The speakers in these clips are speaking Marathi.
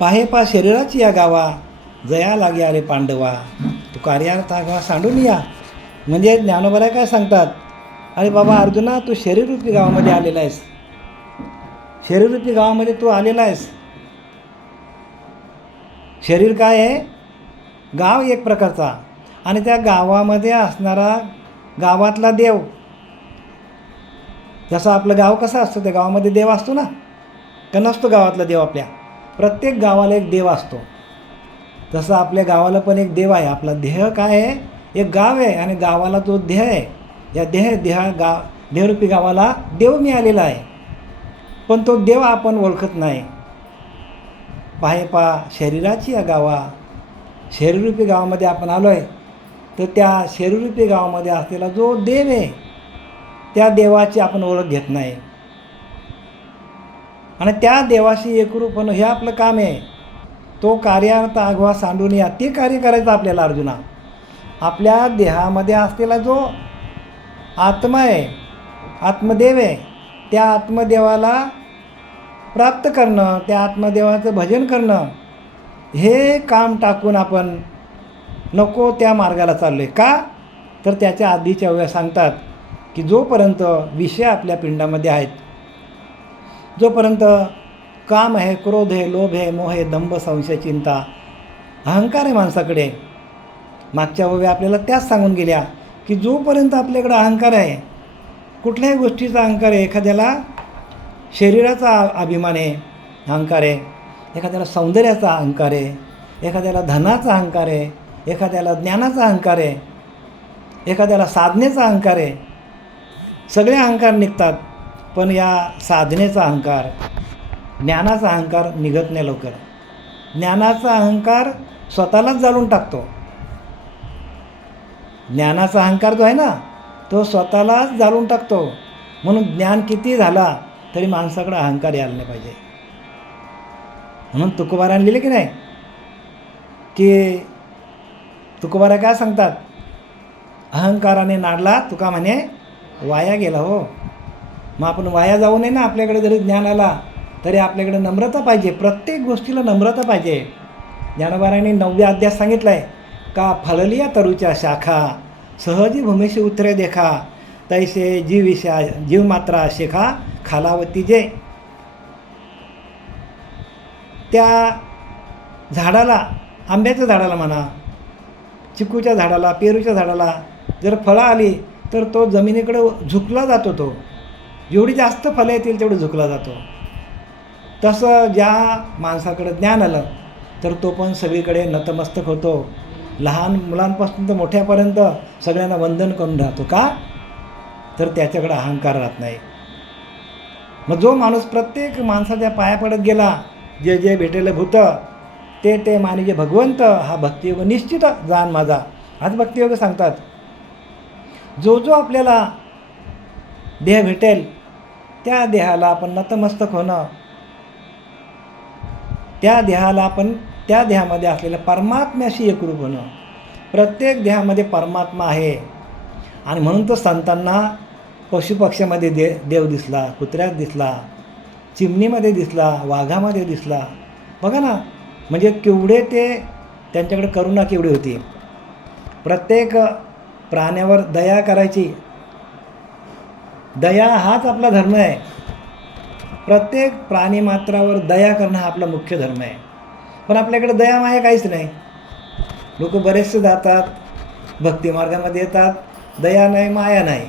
पाहे पा शरीराची या गावा जया लागे आले पांडवा. तू कार्यार्था गावा सांडून या. म्हणजे ज्ञानोबऱ्या काय सांगतात? अरे बाबा अर्जुना तू शरीररूपी गावामध्ये आलेला आहेस. शरीररूपी गावामध्ये तू आलेला आहेस. शरीर काय आहे? गाव एक प्रकारचा. आणि त्या गावामध्ये असणारा गावातला देव. जसं आपलं गाव कसं असतं त्या गावामध्ये देव असतो ना? का नसतो गावातला देव आपल्या? प्रत्येक गावाला एक देव असतो. तसं आपल्या गावाला पण एक देव आहे. आपला देह काय आहे? एक गाव आहे आणि गावाला जो देह आहे. या देह देहा गाव देहरूपी गावाला देव मिळालेला आहे. पण तो देव आपण ओळखत नाही. पाहे पा शरीराची या गावा शरीररूपी गावामध्ये आपण आलो आहे तर त्या शरीररूपी गावामध्ये असलेला जो देव आहे त्या देवाची आपण ओळख घेत नाही. आणि त्या देवाशी एकरूप होणं हे आपलं काम आहे. तो कार्यार्थ आगवा सांडून या. ते कार्य करायचं आपल्याला अर्जुना. आपल्या देहामध्ये असलेला जो आत्मा आहे आत्मदेव आहे त्या आत्मदेवाला प्राप्त करणं त्या आत्मदेवाचं भजन करणं हे काम टाकून आपण नको त्या मार्गाला चाललो आहे का? तर त्याच्या आधीच्या वेळा सांगतात की जोपर्यंत विषय आपल्या पिंडामध्ये आहेत जोपर्यंत काम आहे क्रोध आहे लोभ आहे मोह आहे दंभ संशय चिंता अहंकार आहे माणसाकडे मागच्या वेळी आपल्याला त्याच सांगून गेल्या की जोपर्यंत आपल्याकडं अहंकार आहे कुठल्याही गोष्टीचा अहंकार आहे एखाद्याला शरीराचा अभिमान आहे अहंकार आहे एखाद्याला सौंदर्याचा अहंकार आहे एखाद्याला धनाचा अहंकार आहे एखाद्याला ज्ञानाचा अहंकार आहे एखाद्याला साधनेचा अहंकार आहे सगळे अहंकार निघतात. पण या साधनेचा अहंकार ज्ञानाचा अहंकार निघत नाही लवकर. ज्ञानाचा अहंकार स्वतःलाच जाळून टाकतो. ज्ञानाचा अहंकार जो आहे ना तो स्वतःलाच जाळून टाकतो. म्हणून ज्ञान किती झाला तरी माणसाकडे अहंकार यायला नाही पाहिजे. म्हणून तुकोबाराने लिहिले की नाही की तुकोबारा काय सांगतात? अहंकाराने नाडला तुका म्हणे वाया गेला हो. मग आपण वाया जाऊ नये ना आपल्याकडे जरी ज्ञान आला तरी आपल्याकडे नम्रता पाहिजे. प्रत्येक गोष्टीला नम्रता पाहिजे. ज्ञानोबाराने नवव्या अध्यास सांगितला आहे का फललिया तरुच्या शाखा सहजी भूमीशी उतरे देखा तैसे जीविषा जीव मात्रा शेखा खालावती जे. त्या झाडाला आंब्याच्या झाडाला म्हणा चिकूच्या झाडाला पेरूच्या झाडाला जर फळं आली तर तो जमिनीकडं झुकला जातो तो. जेवढी जास्त फलं येतील तेवढं झुकला जातो. तसं ज्या माणसाकडं ज्ञान आलं तर तो पण सगळीकडे नतमस्तक होतो. लहान मुलांपासून तर मोठ्यापर्यंत सगळ्यांना वंदन करून राहतो का? तर त्याच्याकडं अहंकार राहत नाही. मग जो माणूस प्रत्येक माणसाच्या पाया पडत गेला जे जे भेटेलं भूत ते ते मानिजे भगवंत हा भक्तियोग निश्चित जाण माझा. हाच भक्तियोग सांगतात जो जो आपल्याला देह भेटेल त्या देहाला आपण नतमस्तक होणं. त्या देहाला आपण त्या देहामध्ये असलेल्या परमात्म्याशी एकरूप होणं. प्रत्येक देहामध्ये परमात्मा आहे. आणि म्हणून तो संतांना पशुपक्ष्यामध्ये दे देव दिसला कुत्र्यात दिसला चिमणीमध्ये दिसला वाघामध्ये दिसला. बघा ना म्हणजे केवढे ते त्यांच्याकडे करुणा केवढी होती. प्रत्येक प्राण्यावर दया करायची दया हाच आपला धर्म आहे. प्रत्येक प्राणीमात्रावर दया करणं हा आपला मुख्य धर्म आहे. पण आपल्याकडे दया माया काहीच नाही. लोक बरेचसे जातात भक्तिमार्गामध्ये येतात. दया नाही माया नाही.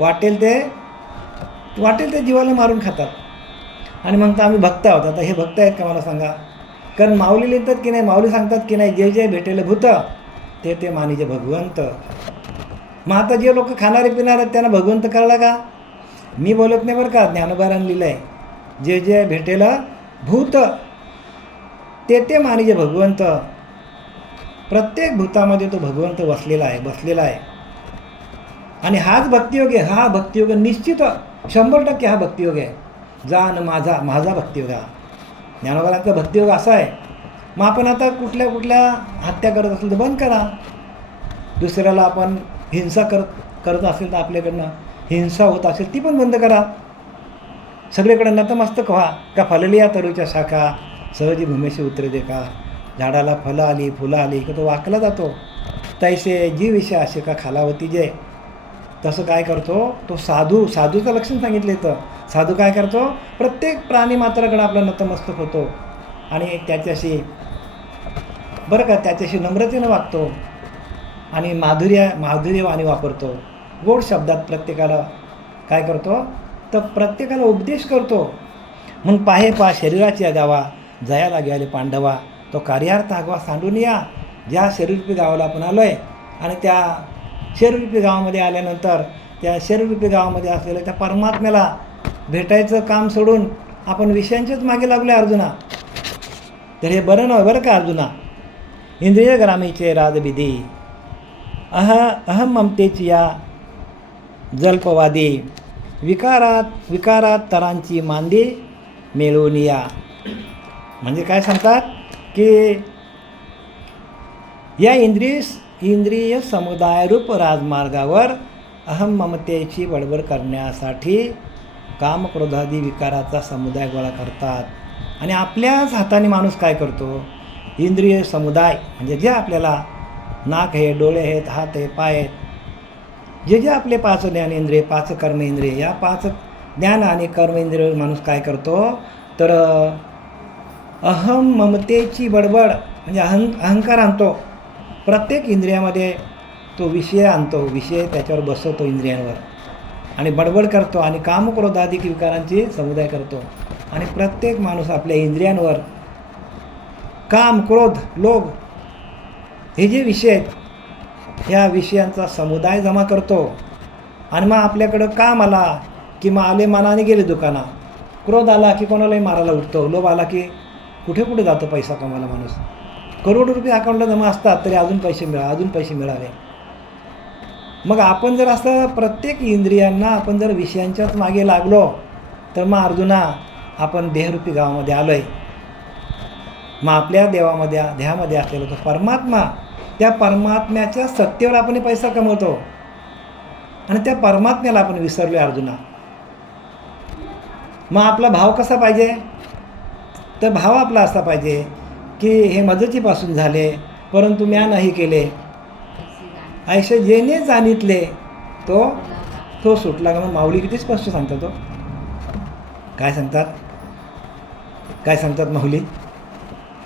वाटेल ते वाटेल ते जीवाला मारून खातात. आणि म्हणतात आम्ही भक्त आहोत. आता हे भक्त आहेत का मला सांगा? कारण माऊली लिहितात की नाही माऊली सांगतात की नाही जे जे भेटेल भूत ते ते मानिजे भगवंत. मग आता जे लोक खाणारे पिणारे आहेत त्यांना भगवंत कळला का? मी बोलत नाही बरं का ज्ञानोबाराने लिहिलं आहे जे जे भेटेला भूत ते ते मानिजे भगवंत. प्रत्येक भूतामध्ये तो भगवंत वसलेला आहे बसलेला आहे. आणि हाच भक्तियोग आहे हा भक्तियोग निश्चित शंभर टक्के हा भक्तियोग आहे. जाण माझा माझा भक्तियोग हा. ज्ञानोबारांचा भक्तियोग असा आहे. मग आपण आता कुठल्या कुठल्या हत्या करत असेल तर बंद करा. दुसऱ्याला आपण हिंसा करत करत असेल तर आपल्याकडनं हिंसा होत असेल ती पण बंद करा. सगळीकडे नतमस्तक व्हा. का फललिया तरुच्या शाखा सहजी भूमेशी उतरे दे का झाडाला फलं आली फुलं आली का तो वाकला जातो. तैसे जी विषय असे का खालावती जे? तसं काय करतो? तो साधू साधूचं लक्षण सांगितलं तर साधू काय करतो? प्रत्येक प्राणी मात्राकडे आपला नतमस्तक होतो. आणि त्याच्याशी बरं का त्याच्याशी नम्रतेनं वागतो. आणि माधुर्य माधुर्यवाणी वापरतो. गोड शब्दात प्रत्येकाला काय करतो? तर प्रत्येकाला उपदेश करतो. मग पाहे पा शरीराची गावा जयाला गेले पांडवा तो कार्यार्थ आगवा सांडून या. ज्या शरीररूपी गावाला आपण आलो आहे आणि त्या शरीररूपी गावामध्ये आल्यानंतर त्या शरीररूपी गावामध्ये असलेल्या त्या परमात्म्याला भेटायचं काम सोडून आपण विषयांच्याच मागे लागलो आहे अर्जुना. तर हे बरं नव्हे बरं का अर्जुना? इंद्रिय ग्रामीचे राजविधी. अह अहम ममतेची या जल्पवादी. विकारात विकारात तरांची मांदी मिळवून या म्हणजे काय सांगतात? की या इंद्रिय इंद्रिय समुदायरूप राजमार्गावर अहम ममतेची बडबड करण्यासाठी कामक्रोधादी विकाराचा समुदाय गोळा करतात. आणि आपल्याच हाताने माणूस काय करतो? इंद्रिय समुदाय म्हणजे जे आपल्याला नाक आहे डोळे आहेत हात आहे पाय आहेत जे जे आपले पाच ज्ञानेंद्रिय पाच कर्मेंद्रिय या पाच ज्ञान आणि कर्मेंद्रिय माणूस काय करतो? तर अहम ममतेची बडबड म्हणजे अहं अहंकार आणतो. प्रत्येक इंद्रियामध्ये तो विषय आणतो विषय त्याच्यावर बसवतो इंद्रियांवर. आणि बडबड करतो आणि कामक्रोधाधिक विकारांची समुदाय करतो. आणि प्रत्येक माणूस आपल्या इंद्रियांवर काम क्रोध लोभ हे जे विषय आहेत ह्या विषयांचा समुदाय जमा करतो. आणि मग आपल्याकडं काम आला की मग आले मनाने गेले दुकानात. क्रोध आला की कोणालाही मारायला उठतो. लोभ आला की कुठे कुठे जातो पैसा कमायला माणूस. करोड रुपये अकाउंटला जमा असतात तरी अजून पैसे मिळा अजून पैसे मिळावे. मग आपण जर असं प्रत्येक इंद्रियांना आपण जर विषयांच्याच मागे लागलो तर मग अर्जुना आपण देहरूपी गावामध्ये आलो आहे मग आपल्या देवामध्ये देहामध्ये असलेला तो परमात्मा त्या परमात्म्याच्या सत्तेवर आपण पैसा कमवतो. आणि त्या परमात्म्याला आपण विसरलो आहे अर्जुना. मग आपला भाव कसा पाहिजे? तर भाव आपला असा पाहिजे की हे मदतीपासून झाले परंतु म्या नाही केले. ऐसे जेने जाणितले तो तो सुटला. का मग माऊली किती स्पष्ट सांगतात तो. काय सांगतात? काय सांगतात माऊली?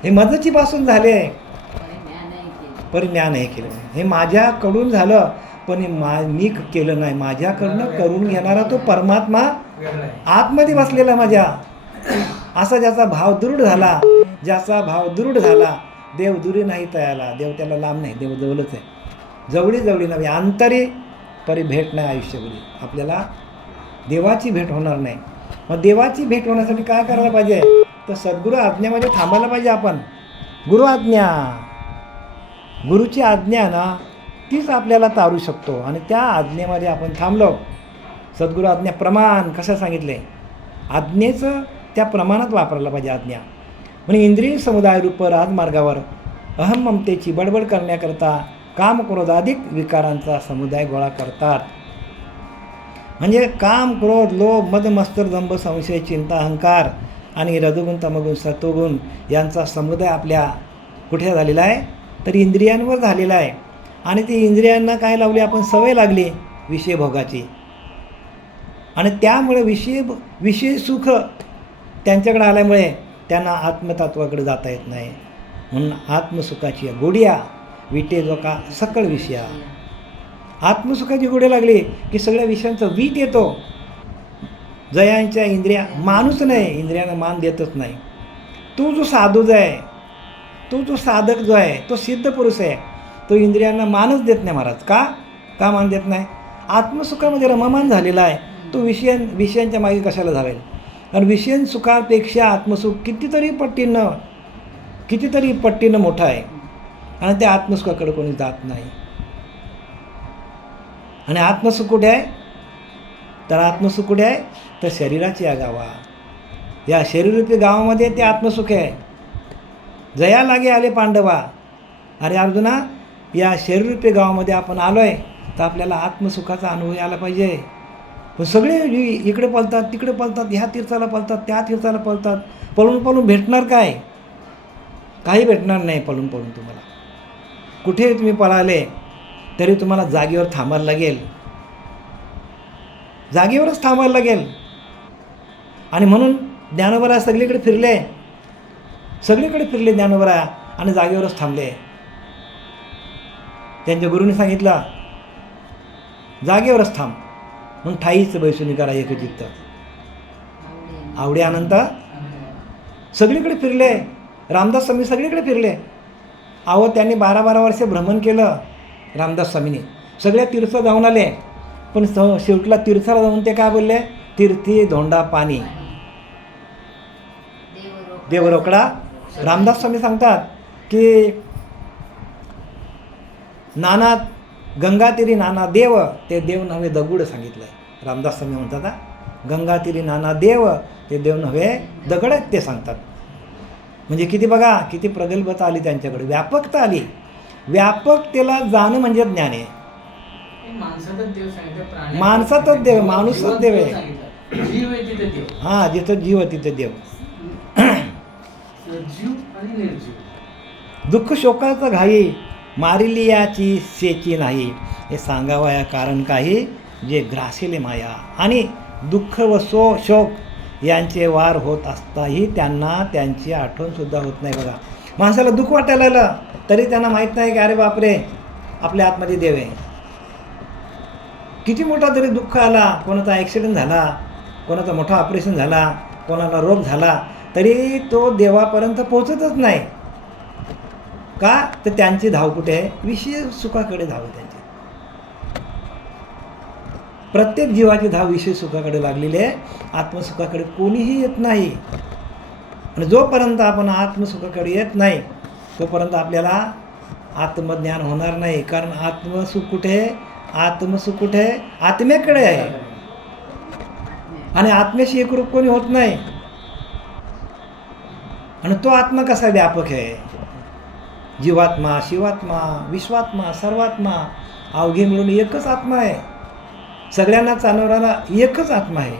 हे मदतीपासून झाले. पण म्या नाही केलं हे माझ्याकडून झालं पण हे मा मी केलं नाही. माझ्याकडनं करून घेणारा तो परमात्मा आतमध्ये बसलेला माझ्या. असा ज्याचा भाव दृढ झाला ज्याचा भाव दृढ झाला देव दुरी नाही तयाला देव त्याला लांब नाही देव जवळच आहे. जवळी जवळी नव्हे अंतरी परी भेट नाही आयुष्यभरी आपल्याला देवाची भेट होणार नाही. मग देवाची भेट होण्यासाठी काय करायला पाहिजे? तर सद्गुरू आज्ञेमध्ये थांबायला पाहिजे आपण. गुरु आज्ञा. गुरुची आज्ञा ना तीच आपल्याला तारू शकतो. आणि त्या आज्ञेमध्ये आपण थांबलो. सद्गुरू आज्ञा प्रमाण कसं सांगितले? आज्ञेचं त्या प्रमाणात वापरायला पाहिजे आज्ञा. म्हणजे इंद्रिय समुदाय रूप राजमार्गावर अहम ममतेची बडबड करण्याकरता काम क्रोधाधिक विकारांचा समुदाय गोळा करतात. म्हणजे काम क्रोध लोभ मदमस्तर दंभ संशय चिंता अहंकार आणि रजोगुण तमगुण सत्वगुण यांचा समुदाय आपल्या कुठे झालेला आहे? तर इंद्रियांवर झालेला आहे. आणि ती इंद्रियांना काय लावली? आपण सवय लागली विषय भोगाची आणि त्यामुळे विषय विषय सुख त्यांच्याकडे आल्यामुळे त्यांना आत्मतत्वाकडे जाता येत नाही. म्हणून आत्मसुखाची गोडिया विटे जो का सकळ विषया. आत्मसुखाची गोडी लागली की सगळ्या विषयांचा वीट येतो. जयांच्या इंद्रिया माणूस नाही इंद्रियांना मान देतच नाही. तो जो साधू आहे तो जो साधक जो आहे तो सिद्ध पुरुष आहे तो इंद्रियांना मानच देत नाही महाराज. का? का मान देत नाही? आत्मसुखामध्ये रममान झालेला आहे. तो विषय विषयांच्या मागे कशाला धावेल? कारण विषयन सुखापेक्षा आत्मसुख कितीतरी पट्टीनं कितीतरी पट्टीनं मोठं आहे. आणि त्या आत्मसुखाकडे कोणी जात नाही. आणि आत्मसुख कुठे आहे? तर आत्मसुख कुठे आहे? तर शरीराची या गावा. या शरीररूपी गावामध्ये ते आत्मसुख आहे. जया लागे आले पांडवा. अरे अर्जुना या शरीररूपी गावामध्ये आपण आलो आहे तर आपल्याला आत्मसुखाचा अनुभव यायला पाहिजे. पण सगळे इकडे पळतात तिकडे पळतात ह्या तीर्थाला पळतात त्या तीर्थाला पळतात. पळून पळून भेटणार काय? काही भेटणार नाही पळून पळून तुम्हाला. कुठेही तुम्ही पळाले तरी तुम्हाला जागेवर थांबायला लागेल. जागेवरच थांबायला लागेल. आणि म्हणून ज्ञानोबरा सगळीकडे फिरले. सगळीकडे फिरले ज्ञानोबरा आणि जागेवरच थांबले. त्यांच्या गुरुने सांगितलं जागेवरच थांब म्हणून ठाईच बैसुनी करा एकचित्त आवडे अनंत सगळीकडे फिरले. रामदास स्वामी सगळीकडे फिरले. अहो त्यांनी बारा बारा वर्ष भ्रमण केलं रामदास स्वामीने. सगळ्या तीर्थ जाऊन आले. पण स शेवटला तीर्थाला जाऊन ते काय बोलले? तीर्थी धोंडा पाणी. देव रोकडा रामदास स्वामी सांगतात की नाना गंगातिरी नाना देव ते देव नव्हे दगुड सांगितलं आहे रामदास स्वामी म्हणतात हा. गंगातिरी नाना देव ते देव नव्हे दगड आहेत ते सांगतात. म्हणजे किती बघा किती प्रगल्भता आली त्यांच्याकडे व्यापकता आली. व्यापकतेला जाणं म्हणजे ज्ञान आहे. माणसातच देव माणूसच देव आहे. हां जिथं जीव तिथं देव. आणि निर्जीव. दुःख शोकाचं घाई मारिली याची सेची नाही. हे सांगावया कारण काही जे ग्रासिले माया. आणि दुःख व सो शोक यांचे वार होत असताही त्यांना त्यांची आठवणसुद्धा होत नाही बघा. माणसाला दुःख वाटायला आलं तरी त्यांना माहीत नाही की अरे बापरे आपल्या आतमध्ये देव आहे. किती मोठा तरी दुःख आला कोणाचा ॲक्सिडेंट झाला कोणाचा मोठा ऑपरेशन झाला कोणाला रोग झाला तरी तो देवापर्यंत पोचतच नाही. का? तर त्यांची धाव कुठे आहे? विषय सुखाकडे धाव आहे त्यांची. प्रत्येक जीवाची धाव विषय सुखाकडे लागलेली आहे. आत्मसुखाकडे कोणीही येत नाही. आणि जोपर्यंत आपण आत्मसुखाकडे येत नाही तोपर्यंत आपल्याला आत्मज्ञान होणार नाही. कारण आत्मसुख कुठे आहे? आत्मसुख कुठे आहे? आत्म्याकडे आहे. आणि आत्म्याशी एकरूप कोणी होत नाही. आणि तो आत्मा कसा व्यापक आहे? जीवात्मा शिवात्मा विश्वात्मा सर्वात्मा अवघे मिळून एकच आत्मा आहे. सगळ्यांना चालवणारा एकच आत्मा आहे.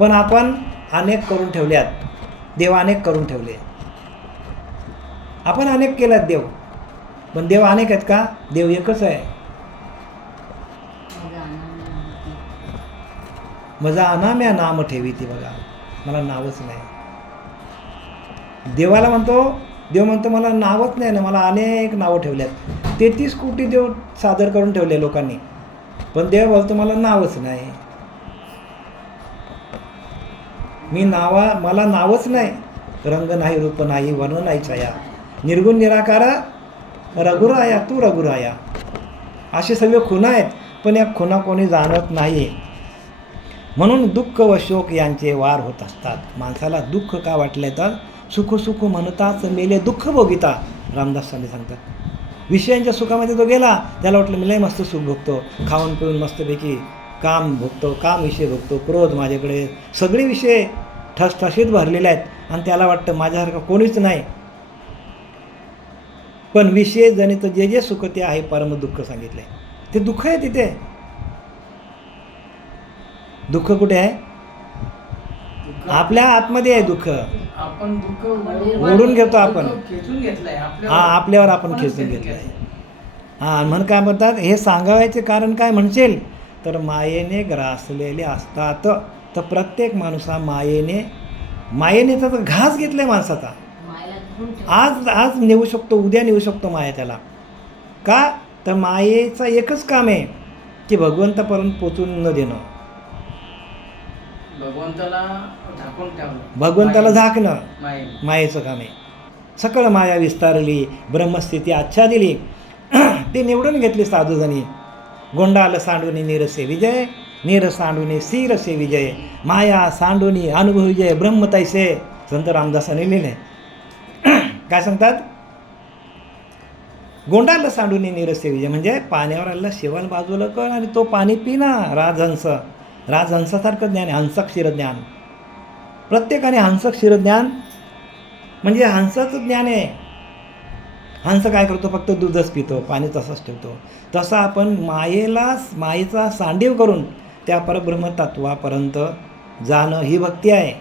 पण आपण अनेक करून ठेवल्यात. देव अनेक करून ठेवले. आपण अनेक केल्यात देव. पण देव अनेक आहेत का? देव एकच आहे. माझा अनाम्या नाम ठेवी ती बघा. मला नावच नाही. देवाला म्हणतो देव म्हणतो मला नावच नाही ना मला अनेक नावं ठेवल्यात. तेहतीस कोटी देव सादर करून ठेवले लोकांनी. पण देव बोलतो मला नावच नाही. मी नावा मला नावच नाही. रंग नाही रूप नाही वर्ण नाही छाया. निर्गुण निराकारा रघुराया तू रघुराया. असे सगळे खुणा आहेत पण या खुणा कोणी जाणत नाही म्हणून दुःख व शोक यांचे वार होत असतात. माणसाला दुःख का वाटले तर सुख सुख म्हणताच मेले दुःख भोगिता. रामदास स्वामी सांगतात. विषयांच्या सुखामध्ये तो गेला त्याला वाटलं मी लय मस्त सुख भोगतो. खाऊन पिऊन मस्तपैकी काम भोगतो काम विषय भोगतो क्रोध माझ्याकडे. सगळे विषय ठसठशीत भरलेले आहेत. आणि त्याला वाटतं माझ्यासारखं कोणीच नाही. पण विषय जनित जे जे सुख ते आहे परम दुःख सांगितले ते दुःख आहे तिथे. दुःख कुठे आहे? आपल्या आतमध्ये आहे दुःख. आपण दुःख ओढून घेतो आपण. दुःख खेचून घेतलंय. हा आपल्यावर आपण खेचून घेतलं आहे हां म्हण काय म्हणतात हे सांगावायचे कारण काय म्हणशील? तर मायेने ग्रासलेले असतात. तर प्रत्येक माणूस हा मायेने मायेने तर घास घेतलाय माणसाचा. आज आज नेऊ शकतो उद्या नेऊ शकतो माया त्याला. का? तर मायेचं एकच काम आहे की भगवंतापर्यंत पोचून न देणं. भगवंताला भगवंताला झाकणं. माये. मायेचं काम. आहे सकळ माया विस्तारली ब्रह्मस्थिती आच्छा दिली. ते निवडून घेतली साधूजणी गोंडाल सांडुनी निरसे विजय नीर सांडुनी सिरसे विजय माया सांडुनी अनुभव विजय ब्रह्मतैसे संत रामदासाने लिहिले. काय सांगतात? गोंडाला सांडुनी निरसे विजय म्हणजे पाण्यावर आलेला शेवण बाजूला कळ आणि तो पाणी पिना राजहंस. राजहंसासारखं ज्ञान आहे हंसक शिरज्ञान प्रत्येकाने हंसक शिरज्ञान म्हणजे हंसाचं ज्ञान आहे. हंस काय करतो? फक्त दूधच पितो पाणी तसंच ठेवतो. तसं आपण मायेला मायेचा सांडीव करून त्या परब्रह्म तत्वापर्यंत जाणं ही भक्ती आहे.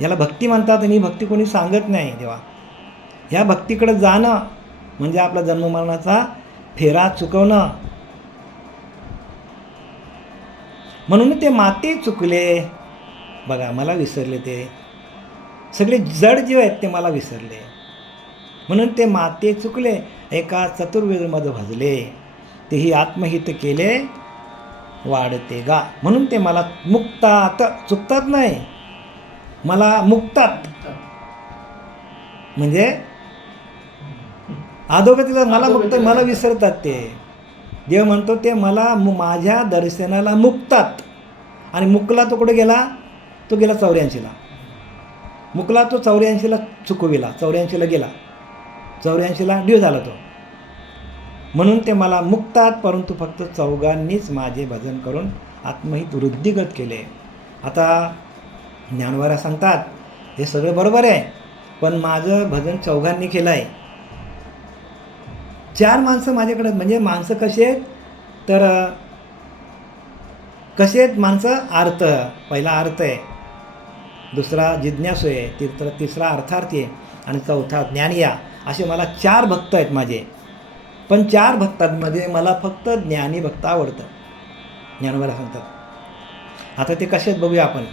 याला भक्ती म्हणतात आणि ही भक्ती कोणी सांगत नाही देवा. ह्या भक्तीकडे जाणं म्हणजे आपला जन्ममरणाचा फेरा चुकवणं. म्हणून ते माते चुकले. बघा मला विसरले ते. सगळे जड जीव आहेत ते मला विसरले. म्हणून ते माते चुकले एका चतुर्वेदमध्ये भजले. तेही आत्महित केले वाढते गा. म्हणून ते मला मुक्तात चुकतात नाही. मला मुक्तात. म्हणजे अधोगतीला मला मुक्त. मला विसरतात ते. देव म्हणतो ते मला माझ्या दर्शनाला मुक्तात. आणि मुकला तो कुठे गेला? तो गेला चौऱ्याऐंशीला. मुकला तो चौऱ्याऐंशीला चुकविला चौऱ्याऐंशीला गेला. चौऱ्याऐंशीला ड्यू झाला तो. म्हणून ते मला मुक्तात परंतु फक्त चौघांनीच माझे भजन करून आत्महित वृद्धिगत केले. आता ज्ञानवाऱ्या सांगतात हे सगळं बरोबर आहे पण माझं भजन चौघांनी केलं आहे चार माणसं माझ्याकडे म्हणजे माणसं कशी आहेत? तर कसे आहेत माणसं? अर्थ पहिला अर्थ आहे. दुसरा जिज्ञासू आहे तिसरा तिसरा अर्थार्थी आहे आणि चौथा ज्ञानिया असे मला चार भक्त आहेत माझे. पण चार भक्तांमध्ये मला फक्त ज्ञानी भक्त आवडतं ज्ञानोबाला सांगतात. आता ते कसे बघूया आपण.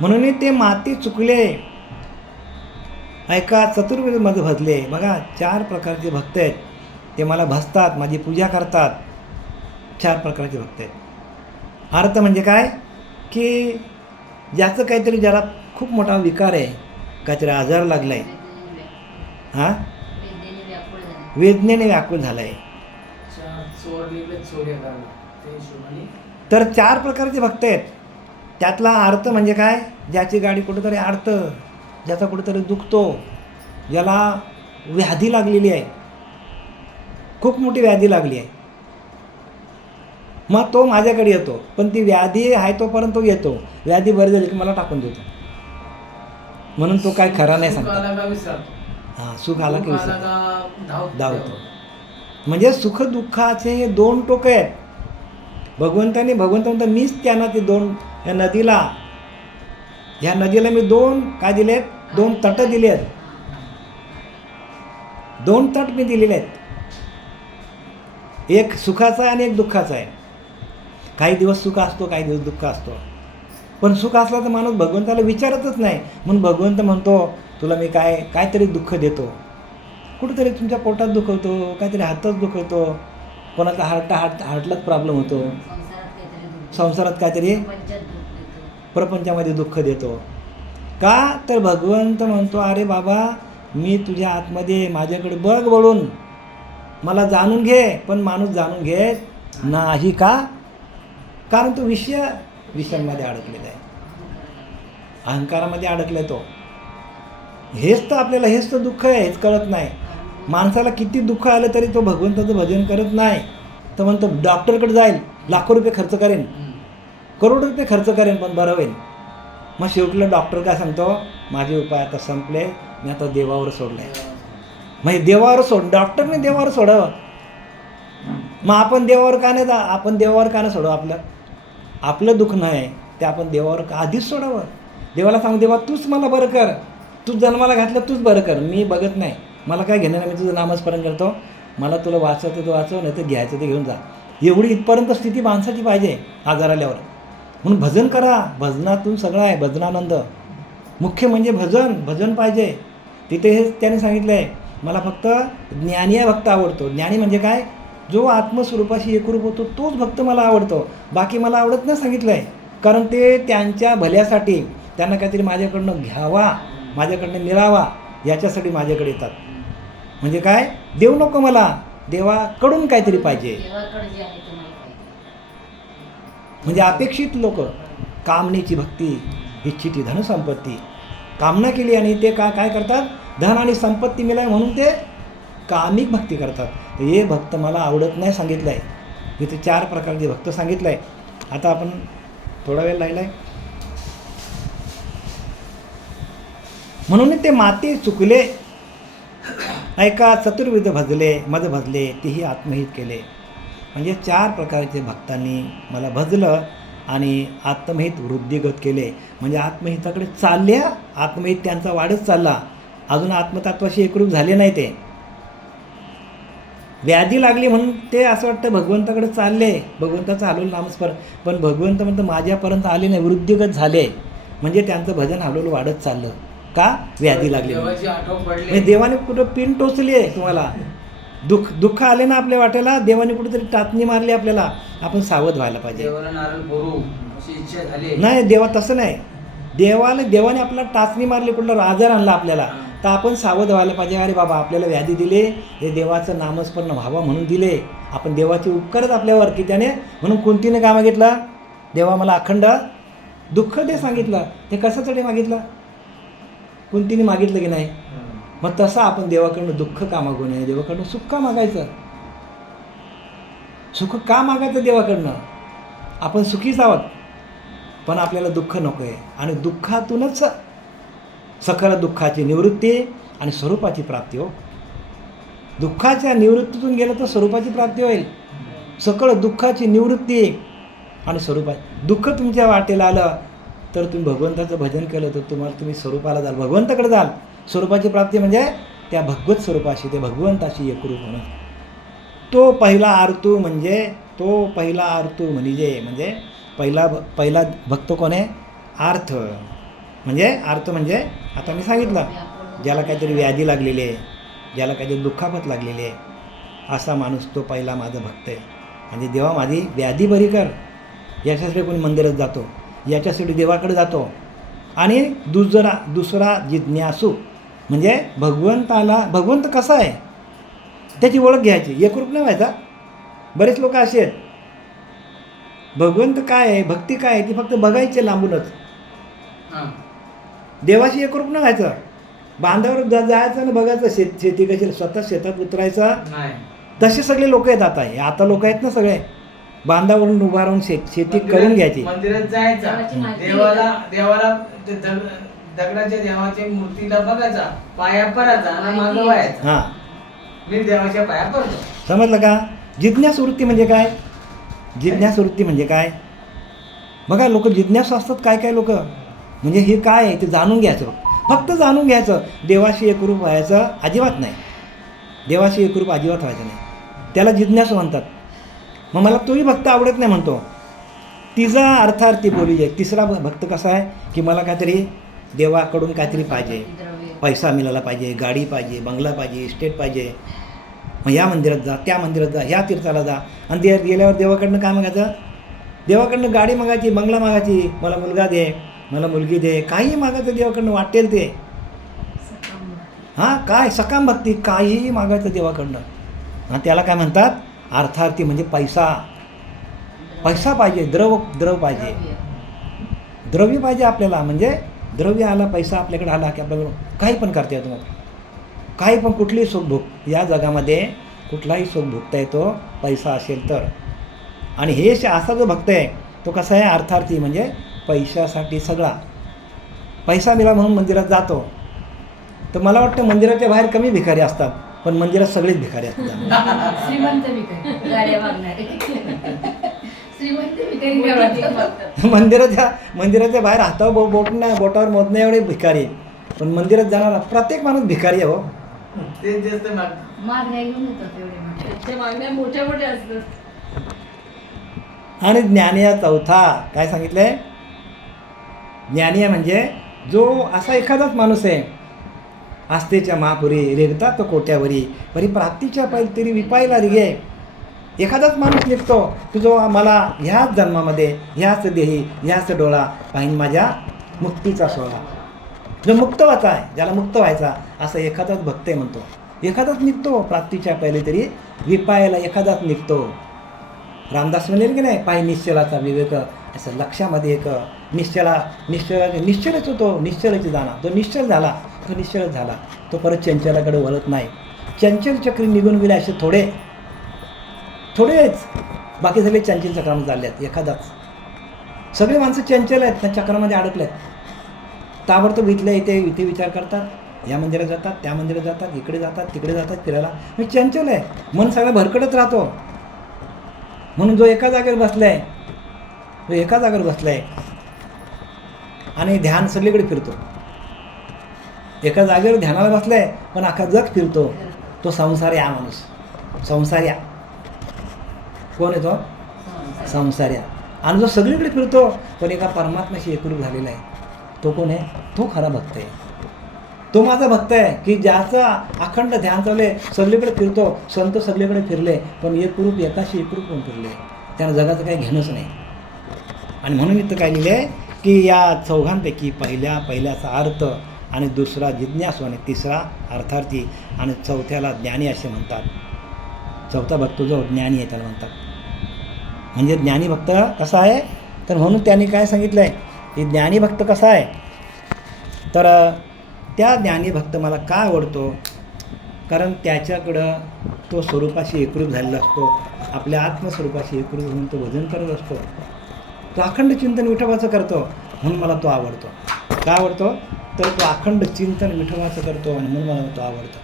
म्हणून ते माती चुकले. ऐका चतुर्वेदमध्ये भजले. बघा चार प्रकारचे भक्त आहेत. ते मला भजतात माझी पूजा करतात. चार प्रकारचे भक्त आहेत. अर्थ म्हणजे काय? की ज्याचं काहीतरी ज्याला खूप मोठा विकार आहे. काहीतरी आजार लागला आहे हां? वेदनेने व्याकुळ झाला आहे तर चार प्रकारचे भक्त आहेत. त्यातला अर्थ म्हणजे काय? ज्याची गाडी कुठंतरी अडतं ज्याचा कुठंतरी दुखतो ज्याला व्याधी लागलेली आहे. खूप मोठी व्याधी लागली आहे. मग तो माझ्याकडे येतो. पण ती व्याधी आहे तोपर्यंत तो येतो. व्याधी बरी झाली की मला टाकून देतो. म्हणून तो काय खरा नाही सांगता. हां सुख आला की विसरतो. धावतो? म्हणजे सुख दुःखाचे हे दोन टोक आहेत. भगवंताने भगवंत म्हणतो मीच त्यांना ते दोन या नदीला ह्या नदीला मी दोन काय दिलेत दोन तट दिले आहेत. दोन तट मी दिलेले आहेत. एक सुखाचा आहे आणि एक दुःखाचा आहे. काही दिवस सुख असतो काही दिवस दुःख असतो. पण सुख असला तर माणूस भगवंताला विचारतच नाही. म्हणून भगवंत म्हणतो तुला मी काय काहीतरी दुःख देतो. कुठंतरी तुमच्या पोटात दुखवतो काहीतरी हातच दुखवतो. कोणाचा हार्ट हार्ट हार्टलाच प्रॉब्लेम होतो. संसारात काहीतरी प्रपंचामध्ये दुःख देतो. का? तर भगवंत म्हणतो अरे बाबा मी तुझ्या आतमध्ये माझ्याकडे बघ वळून. मला जाणून घे पण माणूस जाणून घे नाही का? कारण तो विषय विषयांमध्ये अडकलेला आहे. अहंकारामध्ये अडकलाय तो. हेच तर आपल्याला हेच तर दुःख आहे हेच कळत नाही. माणसाला किती दुःख आलं तरी तो भगवंताचं भजन करत नाही. तर म्हणतो डॉक्टरकडे जाईल लाखो रुपये खर्च करेन. करोड रुपये खर्च करेन पण बरं होईल. मग शेवटला डॉक्टर काय सांगतो माझे उपाय आता संपले मी आता देवावर सोडले म्हणजे देवावर सोड डॉक्टरने देवावर सोडावं. मग आपण देवावर का नाही जा आपण देवावर का नाही सोडव आपलं? आपलं दुखणं नाही ते आपण देवावर का आधीच सोडावं? देवाला सांगू देवा तूच मला बरं कर. तूच जन्माला घातलं तूच बरं कर. मी बघत नाही. मला काय घेणं नाही मी तुझं नामस्मरण करतो. मला तुला वाचवतं तर वाचव नाही तर घ्यायचं ते घेऊन जा. एवढी इथपर्यंत स्थिती माणसाची पाहिजे आजार आल्यावर. म्हणून भजन करा. भजनातून सगळं आहे भजनानंद. मुख्य म्हणजे भजन भजन पाहिजे. तिथे हे त्याने सांगितलं आहे मला फक्त ज्ञानी भक्त आवडतो. ज्ञानी म्हणजे काय? जो आत्मस्वरूपाशी एकरूप होतो तोच भक्त मला आवडतो. बाकी मला आवडत नाही सांगितलं आहे कारण ते त्यांच्या भल्यासाठी त्यांना काहीतरी माझ्याकडनं घ्यावा माझ्याकडनं मिळावा याच्यासाठी माझ्याकडे येतात. म्हणजे काय? देऊ नको मला. देवाकडून काहीतरी पाहिजे. म्हणजे अपेक्षित लोक कामनेची भक्ती इच्छिती धनसंपत्ती. कामना केली आणि ते का काय करतात? धन आणि संपत्ती मिळाली म्हणून ते कामिक भक्ती करतात. हे भक्त मला आवडत नाही सांगितलं आहे इथे चार प्रकारचे भक्त सांगितलं आहे आता आपण थोडा वेळ राहिला आहे म्हणून ते माती चुकले. ऐका चतुर्विध भजले मज भजले तेही आत्महित केले. म्हणजे चार प्रकारचे भक्तांनी मला भजलं आणि आत्महित वृद्धिगत केले. म्हणजे आत्महिताकडे चालल्या आत्महित त्यांचा वाढत चालला. अजून आत्मतत्वाशी एकरूप झाले नाही ते. व्याधी लागली म्हणून ते असं वाटतं भगवंताकडे चालले भगवंताचं हलवलं नामस्मरण. पण भगवंत म्हणतं माझ्यापर्यंत आले नाही वृद्धिगत झाले. म्हणजे त्यांचं भजन हलवलं वाढत चाललं. का? व्याधी लागली म्हणजे देवाने कुठं पिन टोचली आहे तुम्हाला. दुःख दुःख आले ना आपल्या वाटेला देवाने कुठेतरी टाचणी मारली आपल्याला. आपण सावध व्हायला पाहिजे. नाही देवा तसं नाही. देवाला देवाने आपला टाचणी मारली कुठला आजार आणला आपल्याला. तर आपण सावध व्हायला पाहिजे. अरे बाबा आपल्याला व्याधी दिले हे देवाचं नामस्मरण व्हावं म्हणून दिले. आपण देवाचे उपकारच आपल्यावर की त्याने म्हणून कुंतीने काय मागितलं? देवा मला अखंड दुःख दे सांगितलं. ते कशासाठी मागितलं? कुंतीने मागितलं की नाही? मग तसं आपण देवाकडनं दुःख का मागू नये? देवाकडनं सुख का मागायचं? सुख का मागायचं देवाकडनं? आपण सुखीच आहोत पण आपल्याला दुःख नको आहे आणि दुःखातूनच सकल दुःखाची निवृत्ती आणि स्वरूपाची प्राप्ती हो. दुःखाच्या निवृत्तीतून गेलं तर स्वरूपाची प्राप्ती होईल. सकळ दुःखाची निवृत्ती आणि स्वरूपाची दुःख तुमच्या वाटेला आलं तर तुम्ही भगवंताचं भजन केलं तर तुम्हाला तुम्ही स्वरूपाला जाल. भगवंताकडे जाल. स्वरूपाची प्राप्ती म्हणजे त्या भगवत स्वरूपाशी ते भगवंताशी एकरूप होणं. तो पहिला आरतू म्हणजे तो पहिला आरतू म्हणजे म्हणजे पहिला भ पहिला भक्त कोण आहे? आर्थ. म्हणजे अर्थ म्हणजे आता मी सांगितलं ज्याला काहीतरी व्याधी लागलेली आहे ज्याला काहीतरी दुःखापत लागलेली आहे असा माणूस तो पहिला माझा भक्त आहे. म्हणजे देवा माझी व्याधी बरी कर. याच्यासाठी कोणी मंदिरात जातो याच्यासाठी देवाकडे जातो. आणि दुसरा दुसरा जिज्ञासू म्हणजे भगवंताला भगवंत कसा आहे? त्याची ओळख घ्यायची. एकरूप नाही व्हायचा. बरेच लोक असे आहेत. भगवंत काय आहे भक्ती काय आहे ती फक्त बघायची लांबूनच. देवाशी एकरूप नाही व्हायचं. बांधावर जा जायचं आणि बघायचं शेत शेती कशी स्वतः शेतात उतरायचं. नाही. तसे सगळे लोक आहेत आता. हे आता लोक आहेत ना सगळे. बांधावरून उभा राहून शेत शेती करून घ्यायची. मंदिरात जायचा. देवाला देवाला दगडाच्या देवाच्या मूर्तीला बघायचा. पाया पडायचा आणि मागं माहिती. व्हायचा. हां. मी देवाच्या पाया पडतो. समजलं का? जिज्ञास वृत्ती म्हणजे काय? जिज्ञास वृत्ती म्हणजे काय? बघा लोक जिज्ञासू असतात. काय काय लोक? म्हणजे हे काय आहे ते जाणून घ्यायचं फक्त जाणून घ्यायचं देवाशी एकरूप व्हायचं अजिबात नाही. देवाशी एकरूप अजिबात व्हायचं नाही. त्याला जिज्ञासू म्हणतात. मग मला तोही भक्त आवडत नाही म्हणतो. तिचा अर्थार्थी बोली जाईल तिसरा भक्त कसा आहे की मला काहीतरी देवाकडून काहीतरी पाहिजे. पैसा मिळाला पाहिजे गाडी पाहिजे बंगला पाहिजे इस्टेट पाहिजे. मग या मंदिरात जा त्या मंदिरात जा ह्या तीर्थाला जा. आणि ते गेल्यावर देवाकडनं काय मागायचं? देवाकडनं गाडी मागायची बंगला मागायची मला मुलगा दे. मला मुलगी दे काहीही मागायचं देवाकडनं वाटेल ते. हां काय? सकाम भक्ती काहीही मागायचं देवाकडनं. हां त्याला काय म्हणतात? अर्थार्थी म्हणजे पैसा. पैसा पाहिजे द्रव द्रव पाहिजे. द्रव्य पाहिजे आपल्याला म्हणजे द्रव्य आला पैसा आपल्याकडे आला की आपल्याकडं काही पण करता येतं मग. काही पण कुठलीही सुख भोग या जगामध्ये कुठलाही सुख भोगता येतो पैसा असेल तर. आणि हे श- असा जो भक्त आहे तो कसा आहे? अर्थार्थी म्हणजे पैशासाठी सगळा. पैसा मिळा म्हणून मंदिरात जातो. तर मला वाटतं मंदिराच्या बाहेर कमी भिकारी असतात पण मंदिरात सगळेच भिकारी असतात. श्रीमंत. मंदिराच्या मंदिराच्या बाहेर हातावर बो बोट नाही बोटावर मोजण्या एवढे भिकारी. पण मंदिरात जाणारा प्रत्येक माणूस भिकारी आहे हो. ते जास्त मोठ्या मोठ्या असतात. आणि ज्ञानिया चौथा. काय सांगितलंय? ज्ञानी म्हणजे जो असा एखादाच माणूस आहे. आस्थेच्या महापुरी रेगता तो कोट्यावरी बरी प्राप्तीच्या पाहिजे तरी विपायला रिगे. एखादाच माणूस निघतो की जो मला ह्याच जन्मामध्ये ह्याच देही ह्याच डोळा पाहिन माझ्या मुक्तीचा सोहळा जो मुक्त व्हायचा आहे ज्याला मुक्त व्हायचा असं एखादाच भक्त आहे म्हणतो. एखादाच निघतो प्राप्तीच्या पहिले तरी विपायाला एखादाच निघतो. रामदास म्हणेल की नाही पाय निश्चलाचा विवेक असं लक्षामध्ये एक निश्चला निश्चला निश्चलच होतो निश्चलच जाणा. जो निश्चल झाला तो निश्चलच झाला. तो परत चंचलाकडे वळत नाही. चंचल चक्री निघून गेले असे थोडे. थोडेच. बाकी सगळे चंचल चक्रामध्ये चालले आहेत एखादाच. सगळे माणसं चंचल आहेत त्या चक्रामध्ये अडकले आहेत ताबडतोब इथल्या इथे इथे विचार करतात. या मंदिरात जातात त्या मंदिरात जातात इकडे जातात तिकडे जातात फिरायला. मी चंचल आहे. मन सगळं भरकडत राहतो. म्हणून जो एका जागेवर बसला आहे तो एका जागेवर बसला आहे आणि ध्यान सगळीकडे फिरतो. एका जागेवर ध्यानाला बसलाय पण अख्खा जग फिरतो. तो संसार्या हा माणूस. संसार्या कोण आहे संसार संसार्या आणि जो सगळीकडे फिरतो पण एका परमात्म्याशी एकरूप झालेला आहे. तो कोण आहे? तो खरा भक्त आहे. तो माझा भक्त आहे की ज्याचा अखंड ध्यान चालले सगळीकडे फिरतो. संत सगळीकडे फिरले पण एकरूप एकाशी एकरूप कोण फिरले? त्यानं जगाचं काही घेणंच नाही. आणि म्हणून इथं काय लिहिलं आहे की या चौघांपैकी पहिल्या पहिल्याचा अर्थ आणि दुसरा जिज्ञासू आणि तिसरा अर्थार्थी आणि चौथ्याला ज्ञानी असे म्हणतात. चौथा भक्त जो ज्ञानी आहे त्याला म्हणतात. म्हणजे ज्ञानी भक्त कसा आहे? तर म्हणून त्यांनी काय सांगितलं आहे की ज्ञानी भक्त कसा आहे? तर त्या ज्ञानी भक्त मला का आवडतो? कारण त्याच्याकडं तो स्वरूपाशी एकरूप झालेला असतो. आपल्या आत्मस्वरूपाशी एकरूप होऊन तो भजन करत असतो. तो अखंड चिंतन विठोबाचं करतो म्हणून मला तो आवडतो. का आवडतो? तर तो अखंड चिंतन विठोबाचं करतो आणि म्हणून मला तो आवडतो.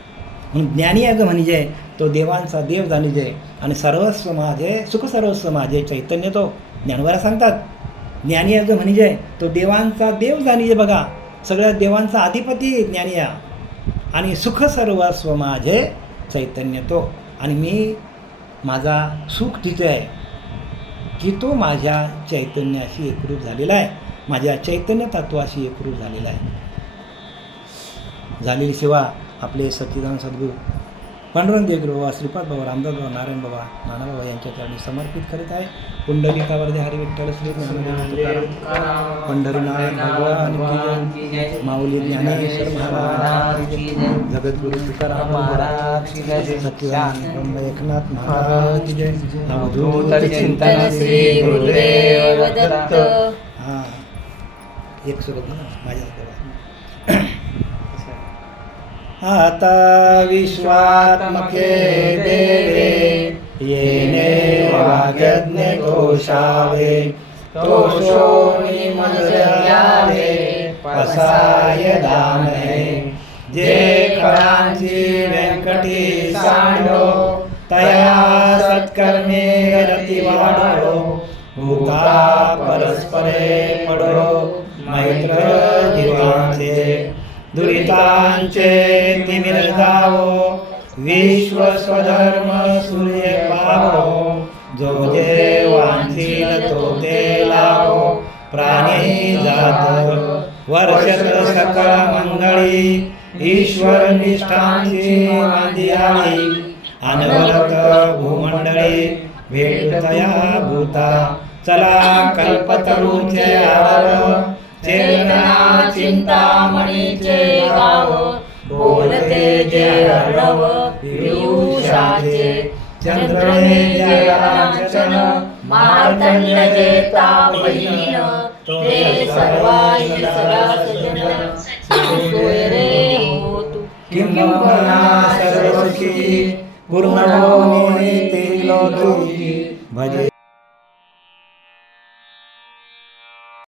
म्हणून ज्ञानी आहे म्हणजे तो देवांचा देव जाणीजे आणि सर्वस्व माझे सुख सर्वस्व माझे चैतन्य तो. ज्ञानवाला सांगतात ज्ञानी अगं म्हणजे तो देवांचा देव जाणीजे बघा. सगळ्या देवांचा अधिपती ज्ञानिया आणि सुख सर्वस्व माझे चैतन्य तो. आणि मी माझा सुख तिथे आहे की तो माझ्या चैतन्याशी एकरूप झालेला आहे. माझ्या चैतन्य तत्वाशी एकरूप झालेला आहे. झालेली सेवा आपले सच्चिदान सद्गुरू पांडुरंग देवगिरी बाबा श्रीपाद बाबा रामदास बाबा नारायण बाबा नाना बाबा यांच्या चरणी समर्पित करीत आहे. पुंडलिकावरती हरी विठ्ठल श्री पंढरीनाथ भगवान माऊली ज्ञानेश्वर महाराज जगद्गुरु तुकाराम महाराज ब्रह्म एकनाथ महाराज अवधूत चिंतन श्री गुरुदेव दत्त. हां एक सुरत ना माझ्या आता विश्वात्मके देवे येणे वागज्ञ घोषावे तोषोनी पसाय दामे जे खरांची व्यंकटी सांडो तया सत्कर्मे रती वाढो भूता परस्परे पडो मैत्र जीवांचे। दुरितांचे तिमिर जावो विश्व स्वधर्म सूर्य पावो जो जे तो ते लावो प्राणी जात वर्षत सकळ मंगळी ईश्वर निष्ठांची मांदियाळी अनवरत भूमंडळी भेटतया भूता चला कल्पतरूचे आर चेतना चिंतामणीचे गाव बोलते जे अर्णव पियुषाचे चंद्रने जे लांछन मार्तंड जे तापहीन ते सर्वाई सदासजन. सोय रे हो सर्वशी किंबहुना सर्वसुखी पूर्ण ते भजे